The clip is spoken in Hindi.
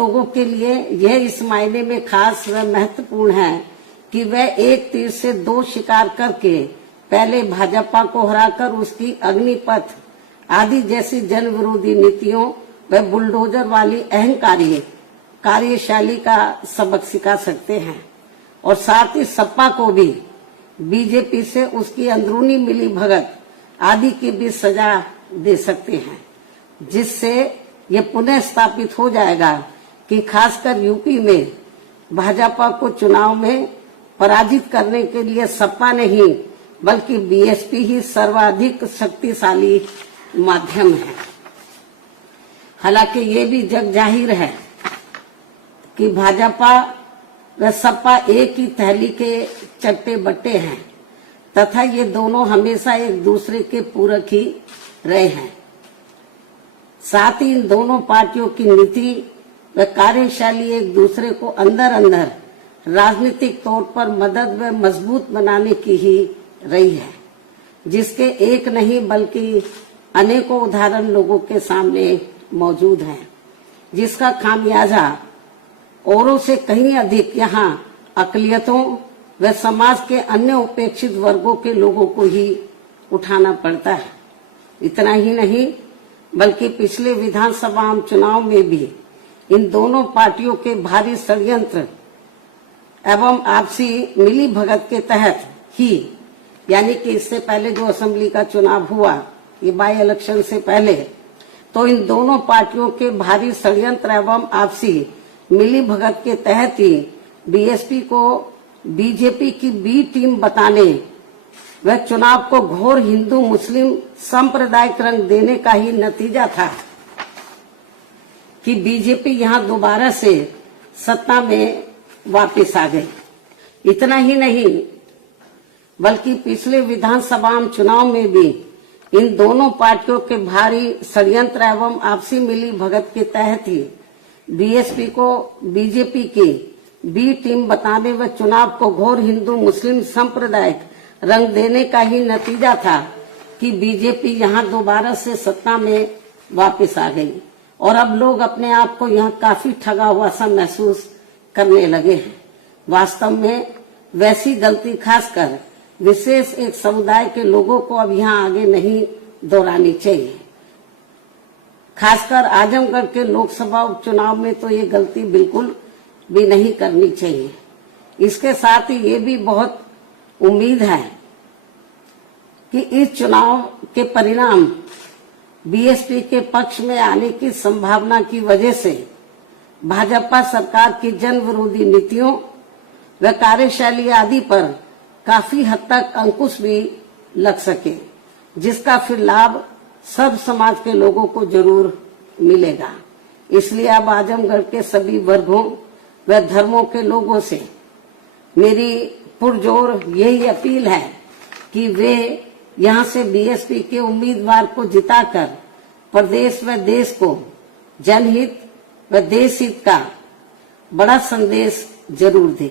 लोगों के लिए यह इस मायने में खास व महत्वपूर्ण है कि वह एक तीर से दो शिकार करके पहले भाजपा को हराकर उसकी अग्निपथ आदि जैसी जन विरोधी नीतियों व बुलडोजर वाली अहंकारी कार्यशैली का सबक सिखा सकते हैं और साथ ही सपा को भी बीजेपी से उसकी अंदरूनी मिली भगत आदि की भी सजा दे सकते हैं, जिससे ये पुनः स्थापित हो जाएगा कि खासकर यूपी में भाजपा को चुनाव में पराजित करने के लिए सपा नहीं बल्कि बीएसपी ही सर्वाधिक शक्तिशाली माध्यम है। हालांकि ये भी जग जाहिर है कि भाजपा व सपा एक ही थैली के चट्टे बट्टे हैं तथा ये दोनों हमेशा एक दूसरे के पूरक ही रहे हैं। साथ ही इन दोनों पार्टियों की नीति व कार्यशैली एक दूसरे को अंदर अंदर राजनीतिक तौर पर मदद व मजबूत बनाने की ही रही है, जिसके एक नहीं बल्कि अनेकों उदाहरण लोगों के सामने मौजूद हैं, जिसका खामियाजा औरों से कहीं अधिक यहाँ अकलियतों व समाज के अन्य उपेक्षित वर्गों के लोगों को ही उठाना पड़ता है। इतना ही नहीं बल्कि पिछले विधानसभा चुनाव में भी इन दोनों पार्टियों के भारी षड्यंत्र एवं आपसी मिली भगत के तहत ही, यानी कि इससे पहले जो असेंबली का चुनाव हुआ, ये बाई इलेक्शन से पहले, तो इन दोनों पार्टियों के भारी षड्यंत्र एवं आपसी मिली भगत के तहत ही बीएसपी को बीजेपी की बी टीम बताने व चुनाव को घोर हिंदू मुस्लिम सांप्रदायिक रंग देने का ही नतीजा था कि बीजेपी यहां दोबारा से सत्ता में वापस आ गई। इतना ही नहीं बल्कि पिछले विधानसभा चुनाव में भी इन दोनों पार्टियों के भारी षड्यंत्र एवं आपसी मिली भगत के तहत ही बीएसपी को बीजेपी की बी टीम बताने व चुनाव को घोर हिंदू मुस्लिम सांप्रदायिक रंग देने का ही नतीजा था कि बीजेपी यहां दोबारा से सत्ता में वापस आ गई और अब लोग अपने आप को यहां काफी ठगा हुआ सा महसूस करने लगे हैं। वास्तव में वैसी गलती खासकर विशेष एक समुदाय के लोगों को अब यहाँ आगे नहीं दोहरानी चाहिए। खासकर आजमगढ़ के लोकसभा उपचुनाव में तो ये गलती बिल्कुल भी नहीं करनी चाहिए। इसके साथ ही ये भी बहुत उम्मीद है कि इस चुनाव के परिणाम बीएसपी के पक्ष में आने की संभावना की वजह से भाजपा सरकार की जन विरोधी नीतियों व कार्यशैली आदि पर काफी हद तक अंकुश भी लग सके, जिसका फिर लाभ सब समाज के लोगों को जरूर मिलेगा। इसलिए अब आजमगढ़ के सभी वर्गों व धर्मों के लोगों से मेरी पुरजोर यही अपील है कि वे यहां से बीएसपी के उम्मीदवार को जिताकर प्रदेश व देश को जनहित व देश हित का बड़ा संदेश जरूर दें।